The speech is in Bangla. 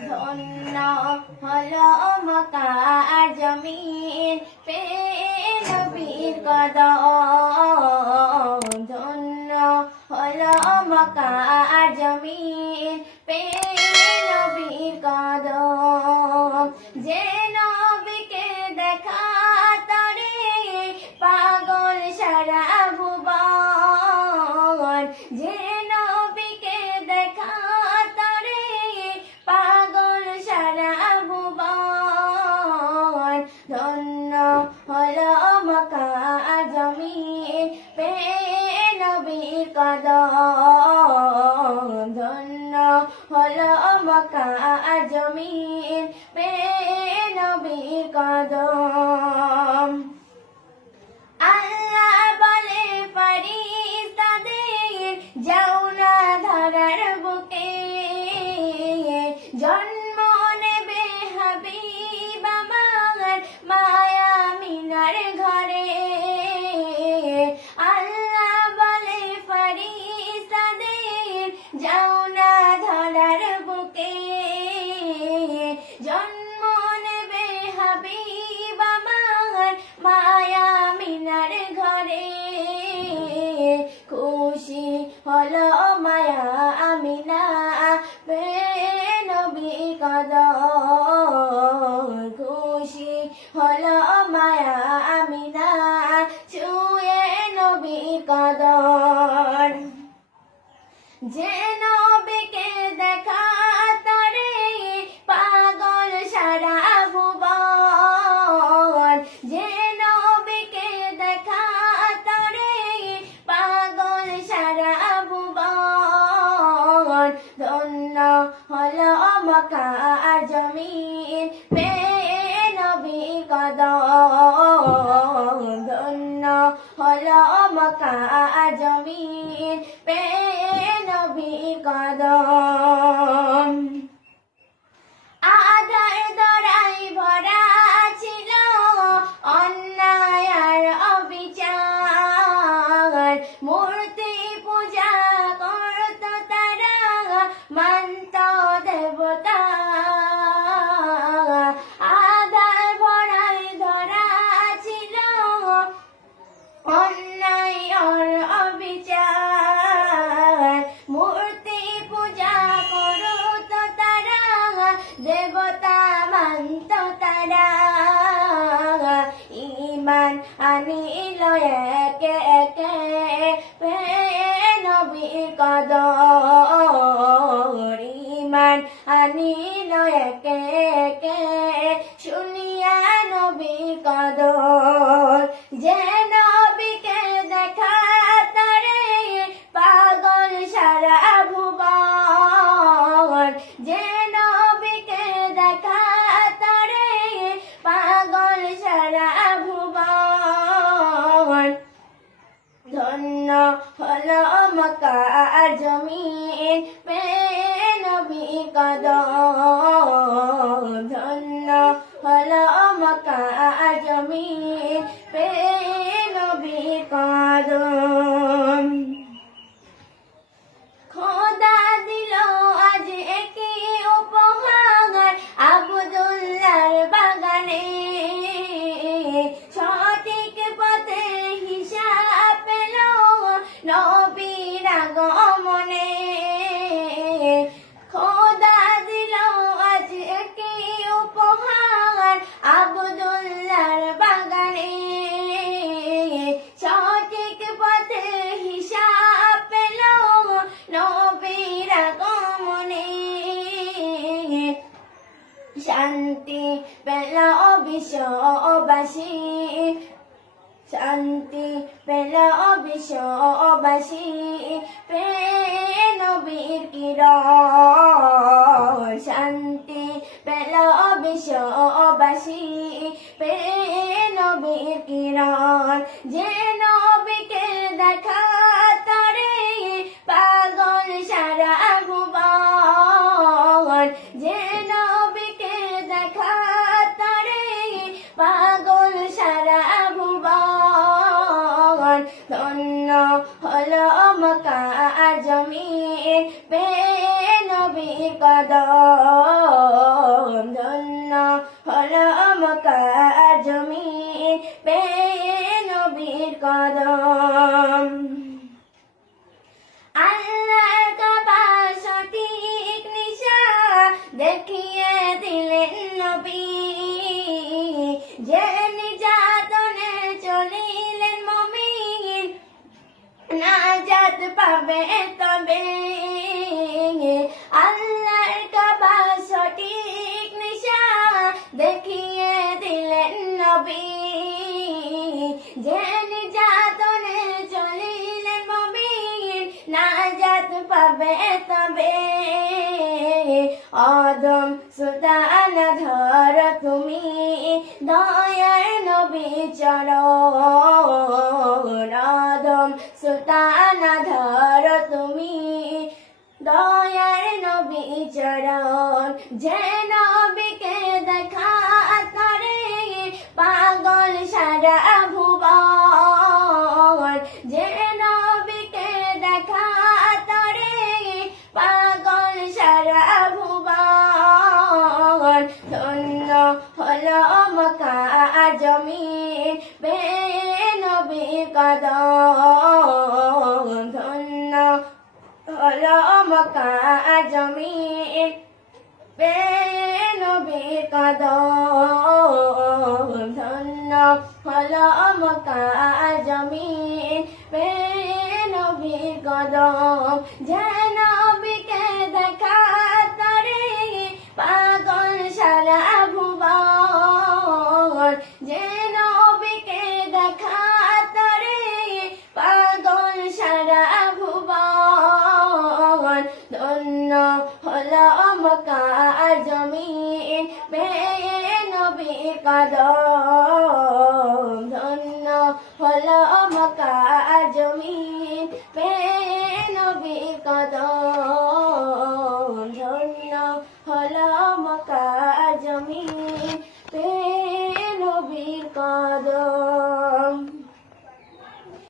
ধন্য হলো মক্কা আর জমিন পেয়ে নবীর কদম। ধন্য হলো মক্কা আর জমিন পেয়ে নবীর কদম। যে নবীকে দেখা তরে পাগল সারা ভুবন। যে নবীকে দেখা তরে পাগল সারা ভুবন। ধন্য হলো মক্কা আর জমিন পেয়ে নবীর কদম। ধন্য হলো মক্কা আর জমিন পেয়ে নবীর কদম। আল্লাহ বলে ফেরেশতাদের যাও না ধরার বুকে, জন্ম নেবে হাবিব আমার মায়া মিনার ঘরে। আল্লাহ বলে ফেরেশতাদের যাও না ধরার বুকে, জন্ম নেবে হাবিব আমার মায়া মিনার ঘরে। খুশি হলো মায়া আমিনা পেয়ে নবীর কদম। খুশি হলো মায়া আমিনা ছুঁয়ে নবীর কদম। যে নবীকে দেখা তরে পাগল সারা ভুবন। যে নবীকে দেখা তরে পাগল সারা ভুবন। ধন্য হলো মক্কা আর জমিন পেয়ে নবীর কদম। ধন্য হলো মক্কা আর জমিন পেয়ে নবীর কদম। আধার দরাই ভরা ছিল অন্যায় আর অবিচার। মূর্তি পূজা করত তারা, মানত দেবতা। আধার ভরাই ধরা ছিল অন্যায় আর অবিচার। মূর্তি পূজা করত তারা, দেবতা মানত তারা। ঈমান আনিল একে একে পেয়ে নবীর কদম। ঈমান আনিল একে একে শুনিয়া নবীর কদম। যে নবীকে দেখা তরে পাগল সারা ভুবন। যে নবীকে দেখা তরে পাগল সারা ভুবন। ধন্য হলো মক্কা আর জমিন পেয়ে নবীর কদম। ধন্য হলো মক্কা আর জমিন পেয়ে নবীর কদম। খোদা দিল আজ একই উপহার আব্দুল্লাহর বাগানে। সঠিক পথে হিসাব পেল নবীর আগমনে। খোদা দিল আজ একই উপহার আব্দুল্লাহর বাগানে। সঠিক পথে হিসাব পেল নবীর আগমনে। শান্তি পেল বিশ্ববাসী, শান্তি পেল বিশ্ববাসী পেয়ে নবীর কিরণ। শান্তি পেল বিশ্ববাসী পেয়ে নবীর কিরণ। যে নবীকে দেখা তরে পাগল সারা ভুবন। যে নবীকে দেখা তরে পাগল সারা ভুবন। ধন্য হলো মক্কা আর জমিন পেয়ে নবীর কদম। দেখিয়ে দিলেন নবী। যে নির্যাতনে চলিলেন মুমিন, নাজাত পাবে তবে। আল্লাহর কাবা সঠিক নিশান দেখিয়ে দিলেন নবী। যে নির্যাতনে চলিলেন মুমিন, নাজাত পাবে তবে। আদম সুলতান ধর তুমি দয়ার নবী চরণ। আদম সুলতান ধর তুমি দয়ার নবী চরণ। যে নবীকে দেখা তরে পাগল সারা ভুবন। যে নবীকে দেখা তরে পাগল সারা ভুবন। ধন্য হলো মক্কা জমিন পেয়ে নবীর কদম। ধন্য হলো মক্কা জমিন পেয়ে নবীর কদম। ধন্য হলো মক্কা জমিন পেয়ে নবীর কদম। যে নবীকে দেখা তরে পাগল সারা ভুবন। যে নবীকে দেখা তরে পাগল সারা ভুবন। ধন্য হলো মক্কা জমিন পেয়ে নবীর কদম। ধন্য হলো মক্কা জমিন পেয়ে নবীর কদম। ধন্য হলো মক্কা জমিন।